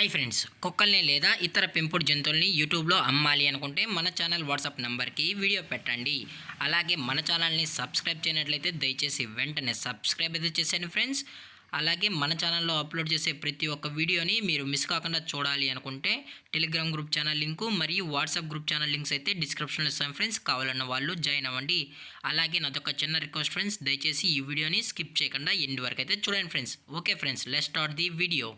Hi friends, కుక్కల్ని లేదా ఇతర పెంపుడు జంతువుల్ని యూట్యూబ్లో అమ్మాలి అనుకుంటే మన ఛానల్ వాట్సాప్ నెంబర్కి వీడియో పెట్టండి. అలాగే మన ఛానల్ని సబ్స్క్రైబ్ చేయనట్లయితే దయచేసి వెంటనే సబ్స్క్రైబ్ అయితే చేసేయండి ఫ్రెండ్స్. అలాగే మన ఛానల్లో అప్లోడ్ చేసే ప్రతి ఒక్క వీడియోని మీరు మిస్ కాకుండా చూడాలి అనుకుంటే టెలిగ్రామ్ గ్రూప్ ఛానల్ లింకు మరియు వాట్సాప్ గ్రూప్ ఛానల్ లింక్స్ అయితే డిస్క్రిప్షన్లో ఇస్తాను ఫ్రెండ్స్. కావాలన్న వాళ్ళు జాయిన్ అవ్వండి. అలాగే నాదొక చిన్న రిక్వెస్ట్ ఫ్రెండ్స్, దయచేసి ఈ వీడియోని స్కిప్ చేయకుండా ఎండ్ వరకు అయితే చూడండి friends. Okay friends, let's start the video.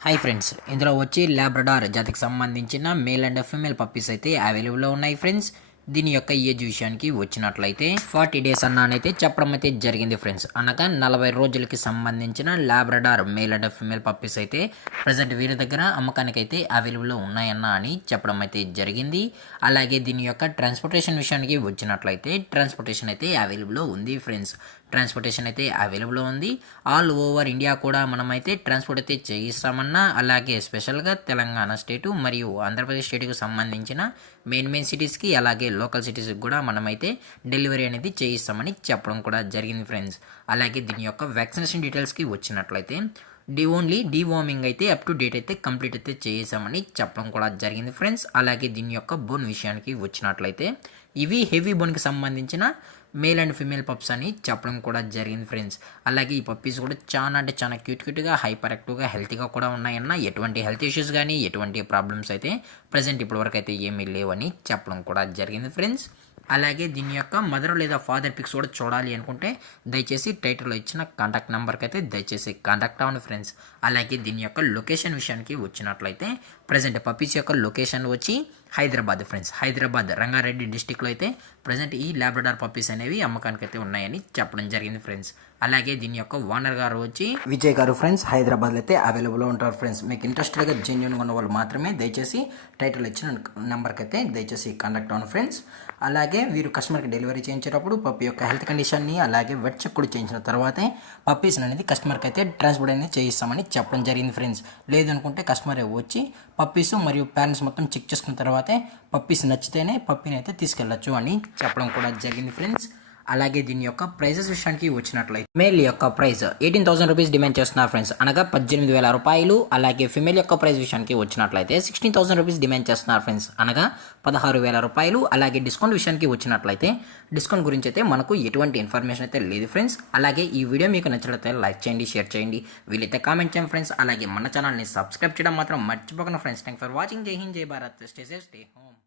Hi friends, ఇందులో వచ్చి లాబ్రడార్ జాతికి సంబంధించిన మేల్ అండ్ ఫీమేల్ పప్పీస్ అయితే అవైలబుల్లో ఉన్నాయి ఫ్రెండ్స్. దీని యొక్క ఏజ్ విషయానికి వచ్చినట్లయితే 40 డేస్ అన్నానైతే చెప్పడం అయితే జరిగింది ఫ్రెండ్స్. అనగా 40 రోజులకి సంబంధించిన Labrador male and female puppies అయితే ప్రజెంట్ వీరి దగ్గర అమ్మకానికి అయితే అవైలబుల్లో ఉన్నాయన్న అని చెప్పడం అయితే జరిగింది. అలాగే దీని యొక్క ట్రాన్స్పోర్టేషన్ విషయానికి వచ్చినట్లయితే ట్రాన్స్పోర్టేషన్ అయితే అవైలబుల్లో ఉంది ఫ్రెండ్స్. ట్రాన్స్పోర్టేషన్ అయితే అవైలబుల్లో ఉంది. ఆల్ ఓవర్ ఇండియా కూడా మనమైతే ట్రాన్స్పోర్ట్ అయితే చేయిస్తామన్నా, అలాగే స్పెషల్గా తెలంగాణ స్టేటు మరియు ఆంధ్రప్రదేశ్ స్టేట్కి సంబంధించిన మెయిన్ సిటీస్కి అలాగే లోకల్ సిటీస్కి కూడా మనమైతే డెలివరీ అనేది చేయిస్తామని చెప్పడం కూడా జరిగింది ఫ్రెండ్స్. అలాగే దీని యొక్క వ్యాక్సినేషన్ డీటెయిల్స్కి వచ్చినట్లయితే ఓన్లీ డీవార్మింగ్ అయితే అప్ టు డేట్ అయితే కంప్లీట్ అయితే చేసామని చెప్పడం కూడా జరిగింది ఫ్రెండ్స్. అలాగే దీని యొక్క బోన్ విషయానికి వచ్చినట్లయితే ఇవి హెవీ బోన్కి సంబంధించిన మేల్ అండ్ ఫీమేల్ పప్స్ అని చెప్పడం కూడా జరిగింది ఫ్రెండ్స్. అలాగే ఈ పప్పీస్ కూడా చాలా క్యూట్గా హైపర్ యాక్టివ్గా హెల్తీగా కూడా ఉన్నాయన్న ఎటువంటి హెల్త్ ఇష్యూస్ కానీ ఎటువంటి ప్రాబ్లమ్స్ అయితే ప్రజెంట్ ఇప్పటివరకు అయితే ఏమీ లేవని చెప్పడం కూడా జరిగింది ఫ్రెండ్స్. అలాగే దీని యొక్క మదర్ లేదా ఫాదర్ పిక్స్ కూడా చూడాలి అనుకుంటే దయచేసి టైటిల్లో ఇచ్చిన కాంటాక్ట్ నెంబర్కి అయితే దయచేసి కాంటాక్ట్ అవ్వండి ఫ్రెండ్స్. అలాగే దీని యొక్క లొకేషన్ విషయానికి వచ్చినట్లయితే ప్రజెంట్ పప్పీస్ యొక్క లొకేషన్ వచ్చి హైదరాబాద్ ఫ్రెండ్స్. హైదరాబాద్ రంగారెడ్డి డిస్టిక్లో అయితే ప్రజెంట్ ఈ లాబ్రడార్ పప్పీస్ అనేవి అమ్మకానికి అయితే ఉన్నాయని చెప్పడం జరిగింది ఫ్రెండ్స్. అలాగే దీని యొక్క ఓనర్ గారు వచ్చి విజయ్ గారు ఫ్రెండ్స్. హైదరాబాద్లో అయితే అవైలబుల్లో ఉంటారు ఫ్రెండ్స్. మీకు ఇంట్రెస్టెడ్గా జెన్యున్గా ఉన్న వాళ్ళు మాత్రమే దయచేసి టైటిల్ ఇచ్చిన నెంబర్కి అయితే దయచేసి కాంటాక్ట్ అవ్వండి ఫ్రెండ్స్. అలాగే వీరు కస్టమర్కి డెలివరీ చేయించేటప్పుడు పప్పి యొక్క హెల్త్ కండిషన్ని అలాగే వెట్ చెక్ కూడా చేయించిన తర్వాతే పప్పీస్ అనేది కస్టమర్కి అయితే ట్రాన్స్పోర్ట్ అనేది చేయిస్తామని చెప్పడం జరిగింది ఫ్రెండ్స్. లేదనుకుంటే కస్టమర్ వచ్చి పప్పీస్ మరియు పేరెంట్స్ మొత్తం చెక్ చేసుకున్న తర్వాతే పప్పీస్ నచ్చితేనే పప్పీని అయితే తీసుకెళ్ళచ్చు అని చెప్పడం కూడా జరిగింది ఫ్రెండ్స్. అలాగే దీని యొక్క ప్రైజెస్ విషయానికి వచ్చినట్లయితే మేల్ యొక్క ప్రైస్ 18,000 రూపీస్ డిమాండ్ చేస్తున్నారు ఫ్రెండ్స్, అనగా 18,000 రూపాయలు. అలాగే ఫిమేల్ యొక్క ప్రైస్ విషయానికి వచ్చినట్లయితే 16,000 రూపీస్ డిమాండ్ చేస్తున్నారు ఫ్రెండ్స్, అనగా 16,000 రూపాయలు. అలాగే డిస్కౌంట్ విషయానికి వచ్చినట్లయితే డిస్కౌంట్ గురించి అయితే మనకు ఎటువంటి ఇన్ఫర్మేషన్ అయితే లేదు ఫ్రెండ్స్. అలాగే ఈ వీడియో మీకు నచ్చినట్లయితే లైక్ చేయండి, షేర్ చేయండి, వీలైతే కామెంట్ చేయండి ఫ్రెండ్స్. అలాగే మన ఛానల్ని సబ్స్క్రైబ్ చేయడం మాత్రం మర్చిపోకండి ఫ్రెండ్స్. Thank for watching. జై హింద్, జై Bharat, stay safe, stay home.